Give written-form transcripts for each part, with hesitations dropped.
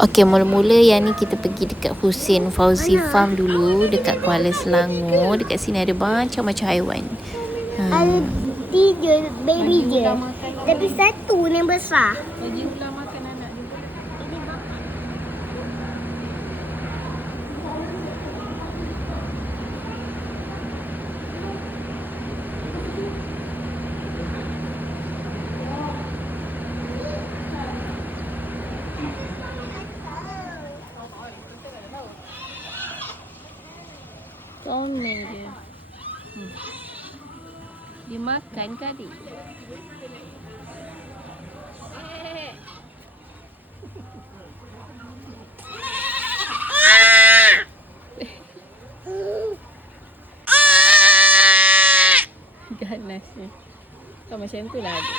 Okey, mula-mula yang ni kita pergi dekat Hussein Fauzi Farm dulu dekat Kuala Selangor. Dekat sini ada macam-macam haiwan. Ada 3 baby je. Tapi satu ni besar. Bagi ular makan anak dia. Comel dia. Dia makan ke adik? Ganas ni. Kau macam tu lah adik.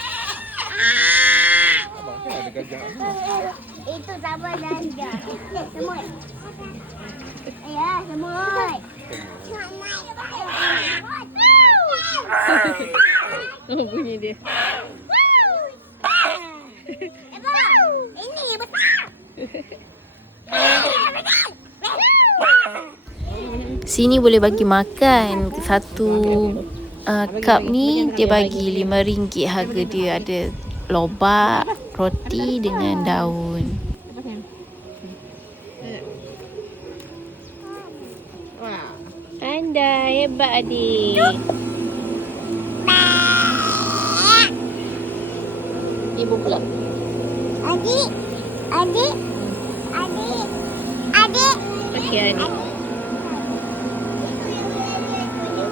Abang kan ada gajah ni. Itu sama gajah. Semut. Ya, semut. Oh, bunyi dia. Ini besar. Sini boleh bagi makan. Satu cup ni dia bagi RM5 harga dia. Ada lobak, roti dengan daun. Pandai, hebat adik. Ibu pula. Adik. Adik. Adik. Adik. Okey adik.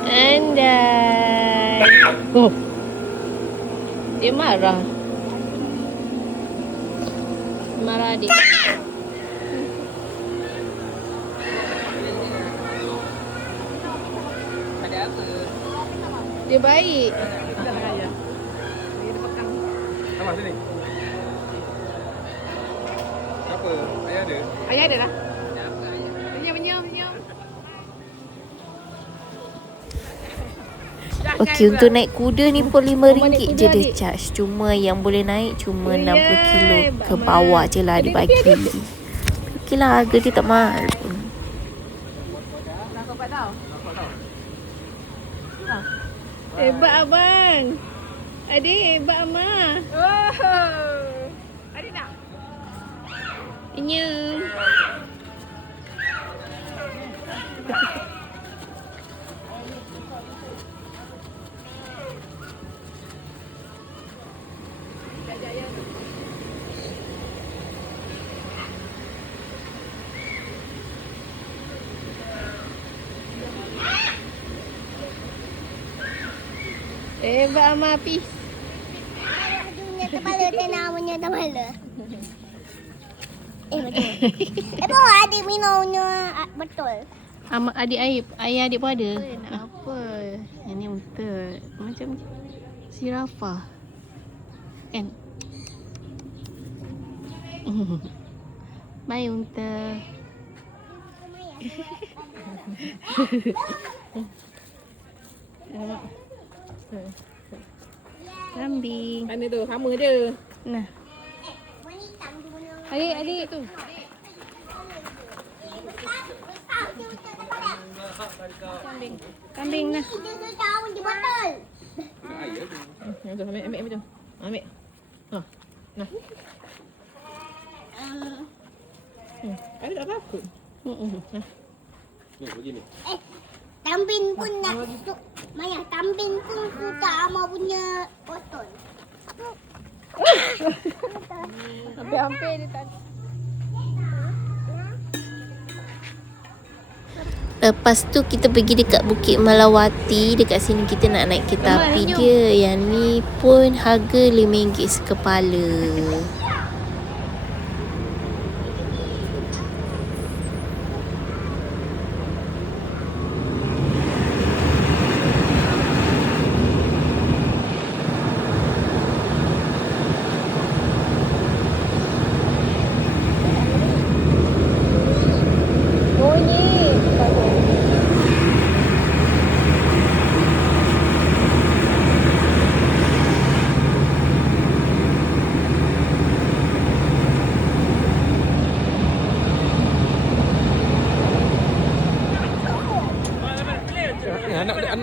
Pandai. Oh. Dia marah. Marah adik. Dia baik. Abang sini. Siapa? Ayah ada? Ayah ada lah. Menyam. Okey, untuk naik kuda ni pun RM5 je dia charge. Cuma yang boleh naik cuma 60 kilo ke bawah je lah dia bagi. Okey lah, harga dia tak mahal pun. Hebat abang. Adik hebat Amah. Oh. Adik nak? Inya. Hebat Amah Hafiz. Punya kepala tenang punya kepala. Betul. Adik minumnya betul. Adik ayah adik pun ada. Nak apa? Yang ni betul. Macam sirafah. Kan? Bye unta. Kambing. Mana tu? Sama je. Nah. Adik tu. Kambing nah. Dia tahu dia betul. Ayah tu. Ambil tu. Ambil. Ha. Nah. Adik tak takut. Nah. Ni begini. Kambing pun nak Maya, kambing pun suka Ama punya botol. Hampir-hampir dia tak. Lepas tu kita pergi dekat Bukit Melawati. Dekat sini kita nak naik kereta api dia. Yang ni pun harga RM5 sekepala.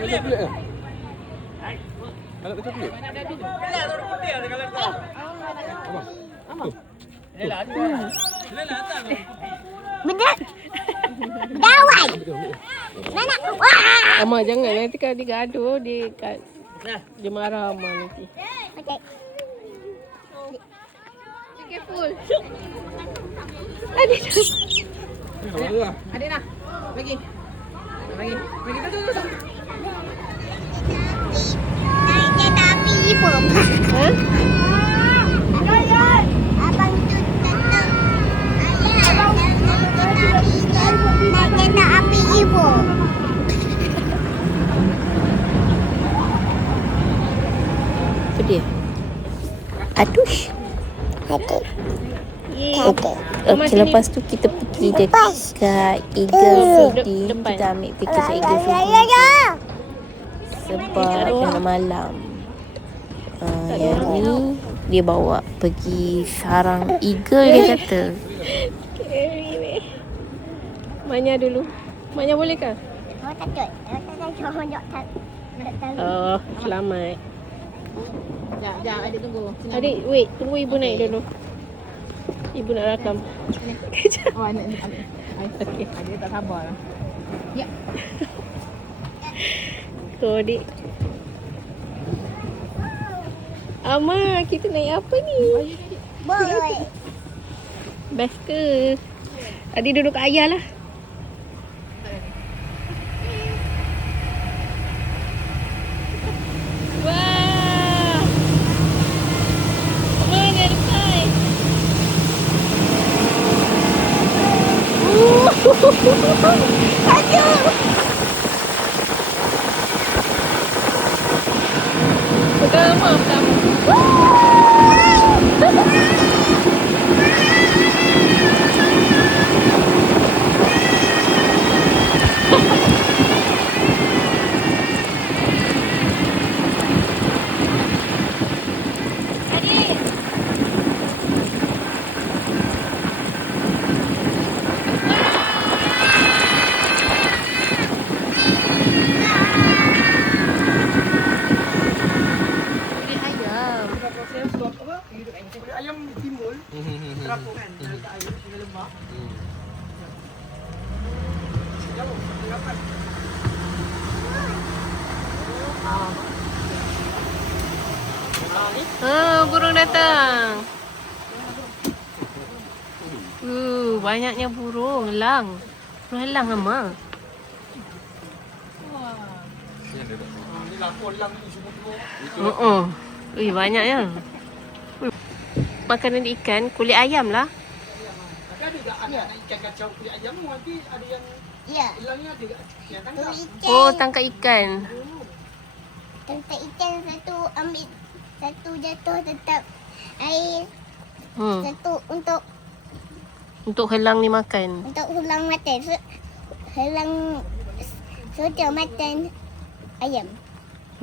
coklat ke? Anak tu coklat? Abang. Benar. Dawai. Mana? Wah. Amah jangan nanti kalau dia gaduh dia marah Amah nanti. Okey. Careful. Ada dah. Bagi tu. Naik kereta api pun. Ha? Abang tu tetap. Ayah. Naik kereta api ibu. Apa dia? Adush. Okey. Okey, lepas tu kita pergi dekat Eagle Feeding. Depan. Kita ambil package Eagle Feeding. Sebab dah malam. Yang ni dia bawa pergi sarang eagle dia kata. Manya dulu. Manya boleh ke? Oh takut. Takut tak. Oh, selamat. Sekejap, adik tunggu. Sini. Adik, wait. Tunggu ibu naik dulu. Ibu nak rakam. Oh, anak ni. Okey. Adik tak sabar lah. Ya. Tu adik. Ama, kita naik apa ni? Boleh. Best ke? Adik duduk kat ayah lah. Wah! Mana dekat? Pertama. Burung datang. Banyaknya burung elang. Burung elang Ama. Banyaknya. Makanan ikan, kulit ayam lah. Ada tak anak ikan kacau kulit ayam tu nanti ada yang Ya. elangnya ada yang tangkap. Oh, tangkap ikan. Tangkap ikan satu ambil satu jatuh tetap air. Satu Untuk helang ni makan. untuk helang makan. Helang sudah makan ayam.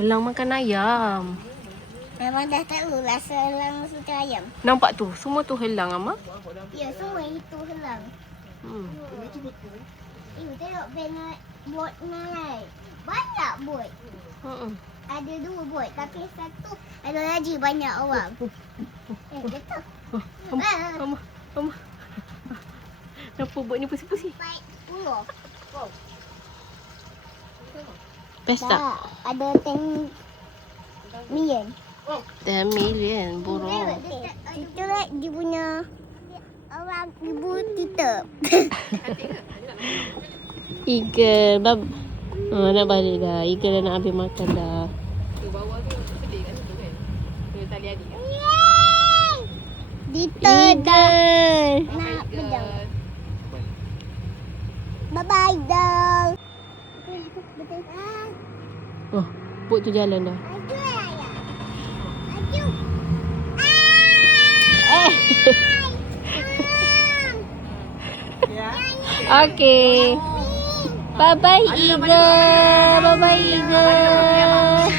Helang makan ayam. Memang dah tahu rasa helang sudah ayam. Nampak tu, semua tu helang Ama. Ya, semua itu helang. Tengok banner bot naik. Banyak bot. Ada 2 bot tapi satu ada lagi banyak orang. Betul. Ama. Kenapa buat ni pusing-pusing? Baik puluh. Best tak? Ada 10 million. 10 million burung. Itu lah dia punya orang ibu tutup. Eagle. Nak balik dah. Eagle dah nak habis makan dah. Tu bawah tu sedih kat situ kan. Tu tali adik kan. Eagle. Nak pedang. Bye-bye dong. Betul. Oh, bot tu jalan dah. Aju ayah. Aju. Okay. Bye-bye Eagle. Bye-bye Eagle.